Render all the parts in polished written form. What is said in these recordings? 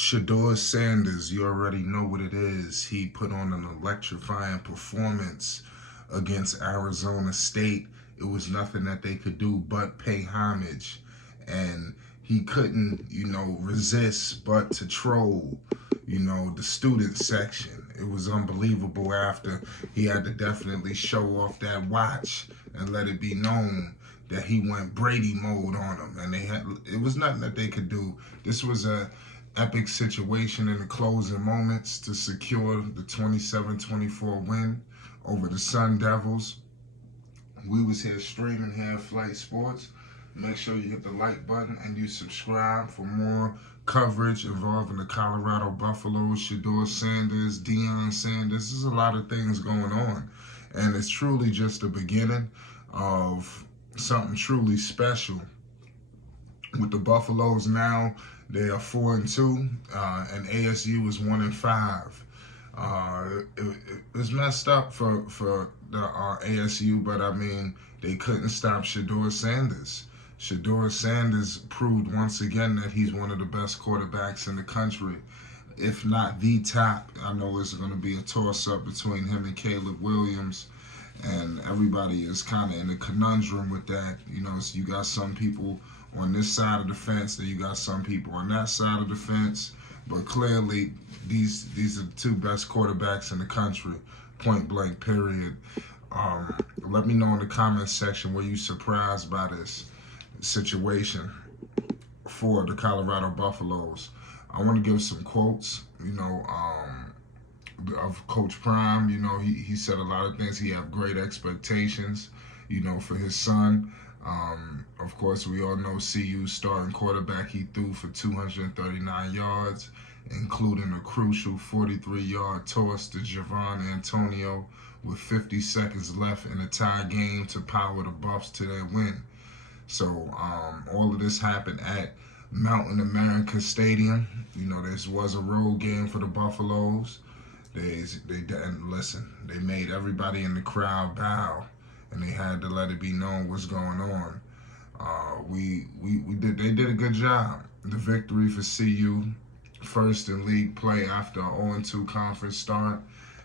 Shedeur Sanders, you already know what it is. He put on an electrifying performance against Arizona State. It was nothing that they could do but pay homage. And he couldn't, resist but to troll, the student section. It was unbelievable after he had to definitely show off that watch and let it be known that he went Brady mode on them. And it was nothing that they could do. This was a epic situation in the closing moments to secure the 27-24 win over the Sun Devils. We was here streaming here at Flight Sports. Make sure you hit the like button and you subscribe for more coverage involving the Colorado Buffaloes, Shedeur Sanders, Deion Sanders. There's a lot of things going on. And it's truly just the beginning of something truly special. With the Buffaloes now, they are 4-2, and ASU is 1-5. It's messed up for the ASU, but I mean they couldn't stop Shedeur Sanders. Shedeur Sanders proved once again that he's one of the best quarterbacks in the country, if not the top. I know it's going to be a toss-up between him and Caleb Williams, and everybody is kind of in a conundrum with that. So you got some people on this side of the fence, then you got some people on that side of the fence. But clearly, these are the two best quarterbacks in the country, point blank, period. Let me know in the comments section, were you surprised by this situation for the Colorado Buffaloes? I want to give some quotes, of Coach Prime. He said a lot of things. He had great expectations, for his son. Of course, we all know CU's starting quarterback, he threw for 239 yards, including a crucial 43-yard toss to Javon Antonio with 50 seconds left in a tie game to power the Buffs to their win. So all of this happened at Mountain America Stadium. This was a road game for the Buffaloes. They didn't listen. They made everybody in the crowd bow, and they had to let it be known what's going on. They did a good job. The victory for CU, first in league play after a 0-2 conference start,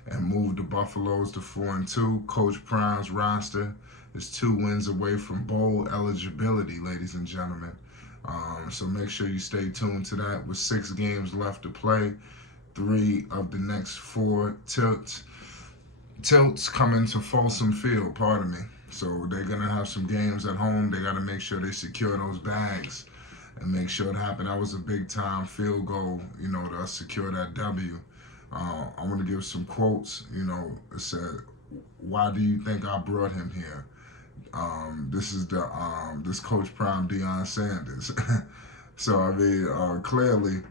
and moved the Buffaloes to 4-2. Coach Prime's roster is 2 wins away from bowl eligibility, ladies and gentlemen. So make sure you stay tuned to that. With 6 games left to play, 3 of the next 4 tilts coming to Folsom Field, pardon me. So they're going to have some games at home. They got to make sure they secure those bags and make sure it happened. That was a big-time field goal, to secure that W. I want to give some quotes. It said, "Why do you think I brought him here?" This is this Coach Prime, Deion Sanders. So, I mean, clearly,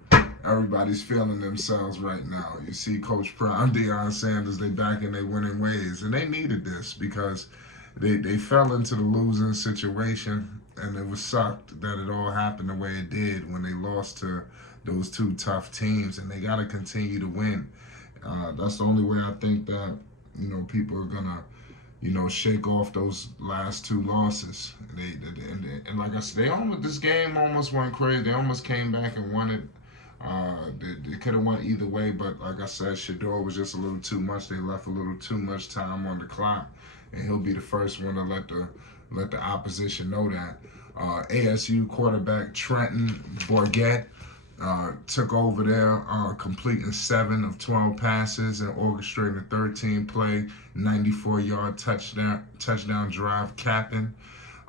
everybody's feeling themselves right now. You see Coach Prime, Deion Sanders, they back in their winning ways. And they needed this because they fell into the losing situation, and it was sucked that it all happened the way it did when they lost to those 2 tough teams. And they got to continue to win. That's the only way I think that, people are going to, shake off those last 2 losses. And like I said, this game almost went crazy. They almost came back and won it. They could have went either way, but like I said, Shedeur was just a little too much. They left a little too much time on the clock, and he'll be the first one to let the opposition know that. ASU quarterback Trenton Bourguet took over there, completing 7 of 12 passes and orchestrating a 13-play, 94-yard touchdown drive, capping.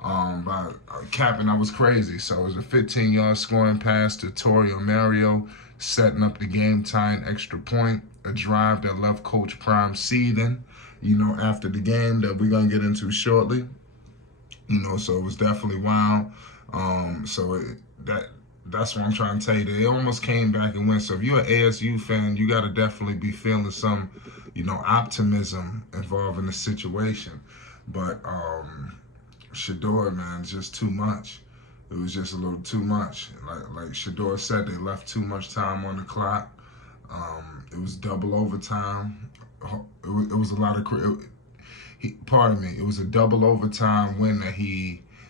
That was crazy. So it was a 15-yard scoring pass to Torrio Mario, setting up the game-tying extra point, a drive that left Coach Prime seething, after the game that we're going to get into shortly. So it was definitely wild. That's what I'm trying to tell you. They almost came back and went. So if you're an ASU fan, you got to definitely be feeling some, optimism involving the situation. But Shedeur, man, just too much. It was just a little too much. Like Shedeur said, they left too much time on the clock. It was double overtime. It was a lot of. It was a double overtime win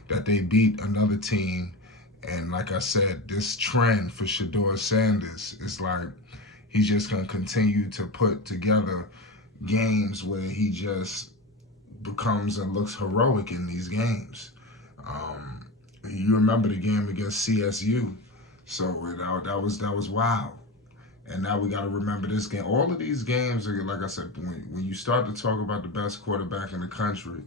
that they beat another team And like I said, this trend for Shedeur Sanders is like he's just gonna continue to put together games where he just becomes and looks heroic in these games. Um, you remember the game against CSU, so that was wild. And now we got to remember this game. All of these games are, like I said, when you start to talk about the best quarterback in the country,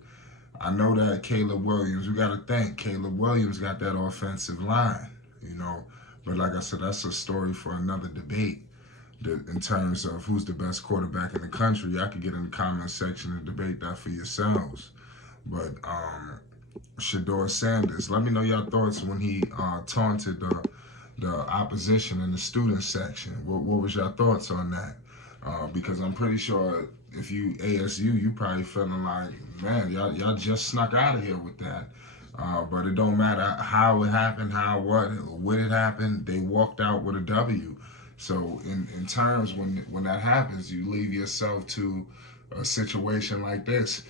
I know that Caleb Williams, we got to think Caleb Williams got that offensive line, you know. But like I said, that's a story for another debate in terms of who's the best quarterback in the country. Y'all could get in the comment section and debate that for yourselves. But Shedeur Sanders, let me know your thoughts when he taunted the opposition in the student section. What was your thoughts on that? Because I'm pretty sure if you ASU, you probably feeling like, man, y'all just snuck out of here with that. But it don't matter how it happened, when it happened, they walked out with a W. So in terms when that happens, you leave yourself to a situation like this.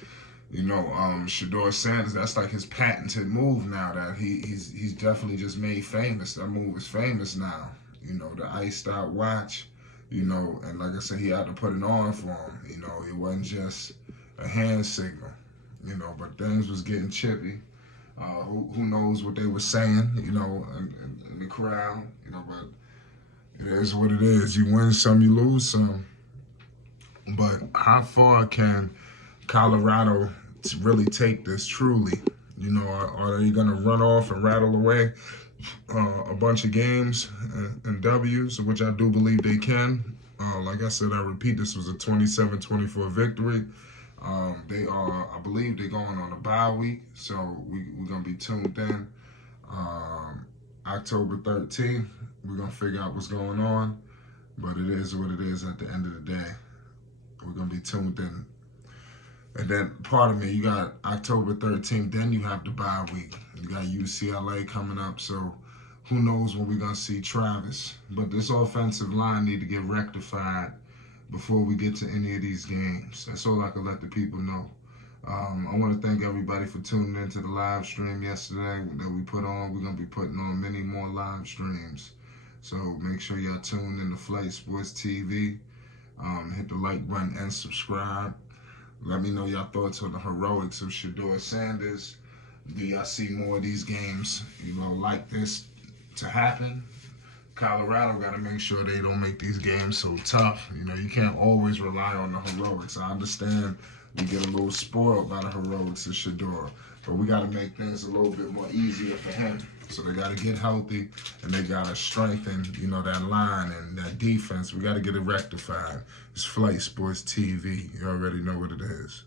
You know, Shedeur Sanders, that's like his patented move now that he's definitely just made famous. That move is famous now. You know, the iced out watch, you know, and like I said, he had to put it on for him. You know, it wasn't just a hand signal, you know, but things was getting chippy. Who knows what they were saying, you know, in the crowd, you know, but it is what it is. You win some, you lose some. But how far can Colorado really take this truly? You know, are they going to run off and rattle away a bunch of games and W's, which I do believe they can? Like I said, I repeat, this was a 27-24 victory. I believe they're going on a bye week, so we're going to be tuned in. October 13th, we're going to figure out what's going on, but it is what it is at the end of the day. We're going to be tuned in. And then, pardon me, you got October 13th, then you have the bye week. You got UCLA coming up, so who knows when we're going to see Travis. But this offensive line need to get rectified before we get to any of these games. That's all I can let the people know. I want to thank everybody for tuning into the live stream yesterday that we put on. We're going to be putting on many more live streams. So make sure y'all tune in to Flight Sports TV. Hit the like button and subscribe. Let me know your thoughts on the heroics of Shedeur Sanders. Do y'all see more of these games, you know, like this to happen? Colorado got to make sure they don't make these games so tough. You know, you can't always rely on the heroics. I understand we get a little spoiled by the heroics of Shedeur, but we got to make things a little bit more easier for him. So they got to get healthy, and they got to strengthen, you know, that line and that defense. We got to get it rectified. It's Flight Sports TV. You already know what it is.